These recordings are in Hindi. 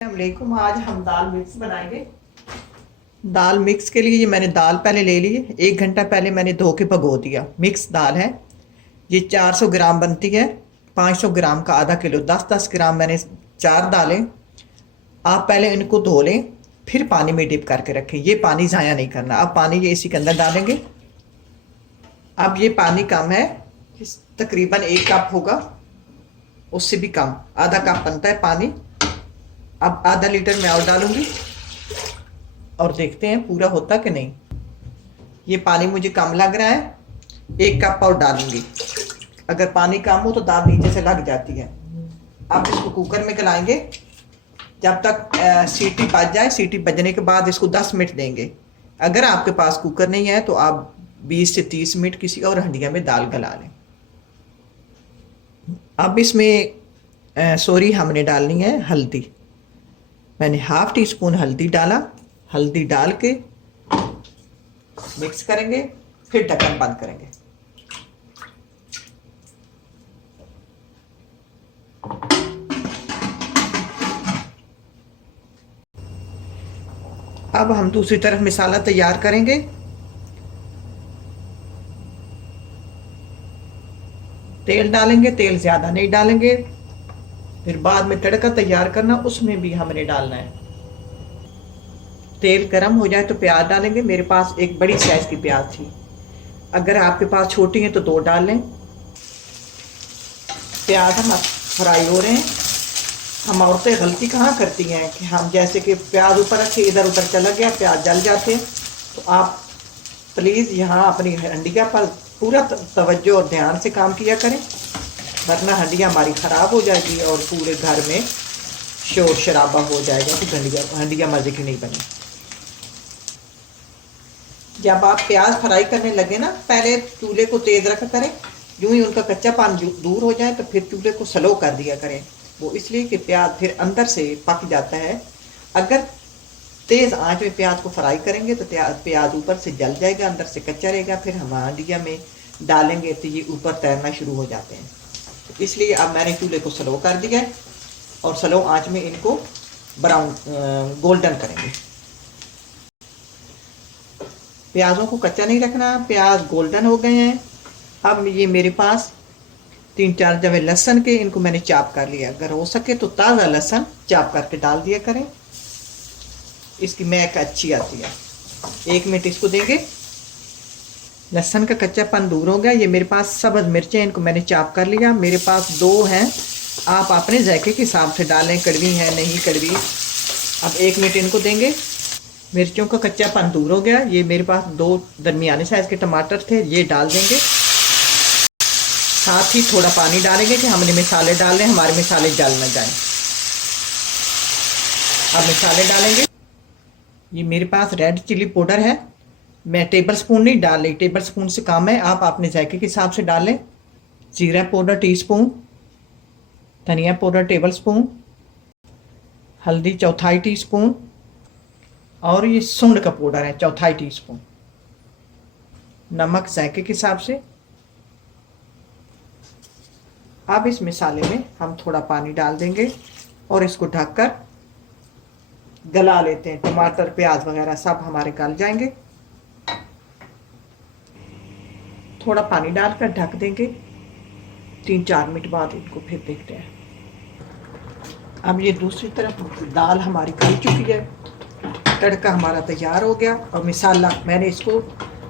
अस्सलामुअलैकुम। आज हम दाल मिक्स बनाएंगे। दाल मिक्स के लिए ये मैंने दाल पहले ले ली है। 1 घंटा पहले मैंने धो के भगो दिया। मिक्स दाल है। ये 400 ग्राम बनती है। 500 ग्राम का आधा किलो, 10-10 ग्राम मैंने 4 दालें। आप पहले इनको धो लें, फिर पानी में डिप करके रखें। ये पानी ज़ाया नहीं करना। अब पानी ये इसी के अंदर डालेंगे। अब ये पानी कम है, तकरीबन 1 कप होगा, उससे भी कम, आधा कप बनता है पानी। अब आधा लीटर मैं और डालूंगी और देखते हैं पूरा होता कि नहीं। ये पानी मुझे कम लग रहा है, 1 कप और डालूंगी। अगर पानी कम हो तो दाल नीचे से लग जाती है। अब इसको कुकर में गलाएंगे जब तक सीटी बज जाए। सीटी बजने के बाद इसको 10 मिनट देंगे। अगर आपके पास कुकर नहीं है तो आप 20 से 30 मिनट किसी और हंडिया में दाल गला लें। अब इसमें सॉरी हमने डालनी है हल्दी। मैंने ½ टी स्पून हल्दी डाला। हल्दी डाल के मिक्स करेंगे, फिर ढक्कन बंद करेंगे। अब हम दूसरी तरफ मसाला तैयार करेंगे। तेल डालेंगे, तेल ज़्यादा नहीं डालेंगे। फिर बाद में तड़का तैयार करना, उसमें भी हमने डालना है। तेल गर्म हो जाए तो प्याज डालेंगे। मेरे पास एक बड़ी साइज की प्याज थी, अगर आपके पास छोटी है तो 2 डाल लें। प्याज हम फ्राई हो रहे हैं। हम औरतें गलती कहाँ करती हैं कि हम जैसे कि प्याज ऊपर रखे, इधर उधर चला गया, प्याज जल जाते हैं। तो आप प्लीज़ यहाँ अपनी हंडिया पर पूरा तवज्जो और ध्यान से काम किया करें, वरना हंडिया हमारी ख़राब हो जाएगी और पूरे घर में शोर शराबा हो जाएगा कि हंडिया मज़े की नहीं बनी। जब आप प्याज फ्राई करने लगे ना, पहले चूल्हे को तेज़ रखा करें। यूं ही उनका कच्चापन दूर हो जाए तो फिर चूल्हे को स्लो कर दिया करें। वो इसलिए कि प्याज फिर अंदर से पक जाता है। अगर तेज़ आंच में प्याज को फ्राई करेंगे तो प्याज ऊपर से जल जाएगा, अंदर से कच्चा रहेगा। फिर हम हंडिया में डालेंगे तो ये ऊपर तैरना शुरू हो जाते हैं। तो इसलिए अब मैंने चूल्हे को स्लो कर दिया है और स्लो आंच में इनको ब्राउन गोल्डन करेंगे। प्याज़ों को कच्चा नहीं रखना। प्याज गोल्डन हो गए हैं। अब ये मेरे पास 3-4 जवे लहसुन के, इनको मैंने चाप कर लिया। अगर हो सके तो ताज़ा लहसुन चाप करके डाल दिया करें, इसकी महक अच्छी आती है। 1 मिनट इसको देंगे। लहसुन का कच्चापन दूर हो गया। ये मेरे पास सब्ज़ मिर्चें, इनको मैंने चाप कर लिया। मेरे पास 2 हैं, आप अपने जायके के हिसाब से डालें, कड़वी है नहीं कड़वी। अब 1 मिनट इनको देंगे। मिर्चों का कच्चापन दूर हो गया। ये मेरे पास 2 दरमियाने साइज़ के टमाटर थे, ये डाल देंगे। साथ ही थोड़ा पानी डालेंगे कि हमने मसाले डालने, हमारे मसाले जल न जाएं। अब मसाले डालेंगे। ये मेरे पास रेड चिली पाउडर है, मैं टेबल स्पून नहीं डाल रही, टेबल स्पून से कम है, आप अपने जायके के हिसाब से डाल लें। जीरा पाउडर टीस्पून, धनिया पाउडर टेबल स्पून, हल्दी 1/4 टीस्पून और ये सूंड का पाउडर है 1/4 टीस्पून। नमक जायके के हिसाब से। अब इस मसाले में हम थोड़ा पानी डाल देंगे और इसको ढककर गला लेते हैं। टमाटर प्याज वगैरह सब हमारे गल जाएंगे। थोड़ा पानी डालकर ढक देंगे। 3-4 मिनट बाद इनको फिर देखते हैं। अब ये दूसरी तरफ दाल हमारी गल चुकी है, तड़का हमारा तैयार हो गया और मसाला मैंने इसको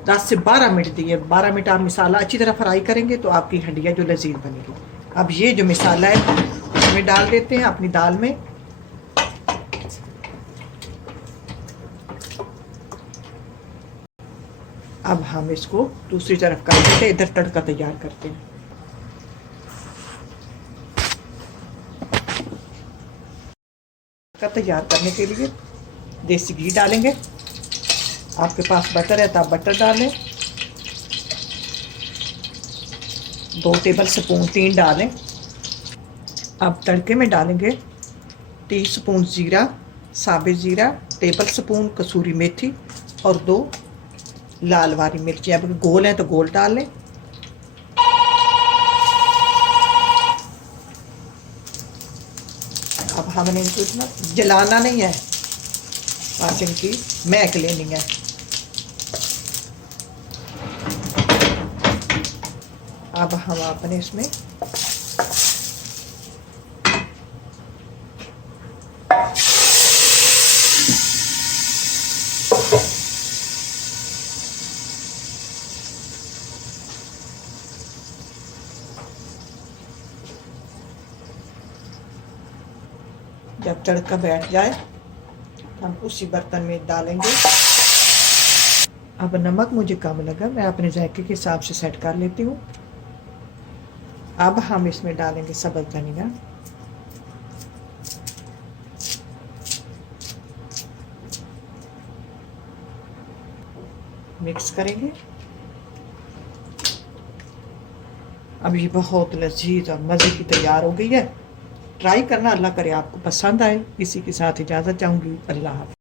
10 से 12 मिनट दिए। 12 मिनट आप मसाला अच्छी तरह फ्राई करेंगे तो आपकी हंडिया जो लजीज बनेगी। अब ये जो मसाला है इसमें डाल देते हैं अपनी दाल में। अब हम इसको दूसरी तरफ कर देते हैं, इधर तड़का तैयार करते हैं। तड़का तैयार करने के लिए देसी घी डालेंगे। आपके पास बटर है तो आप बटर डालें। 2 टेबल स्पून 3 डालें। अब तड़के में डालेंगे टीस्पून जीरा, साबित जीरा, टेबल स्पून कसूरी मेथी और 2 लाल वाली मिर्ची। अब गोल हैं तो गोल डाल लें। अब हमने इनको इतना जलाना नहीं है, बस इनकी महक लेनी है। अब हम अपने इसमें जब तड़का बैठ जाए हम उसी बर्तन में डालेंगे। अब नमक मुझे कम लगा, मैं अपने जायके के हिसाब से सेट कर लेती हूँ। अब हम इसमें डालेंगे सब्ज़ धनिया, मिक्स करेंगे। अब ये बहुत लजीज और मज़े की तैयार हो गई है। ट्राई करना, अल्लाह करे आपको पसंद आए। इसी के साथ इजाज़त चाहूँगी। अल्लाह हाफ़िज़।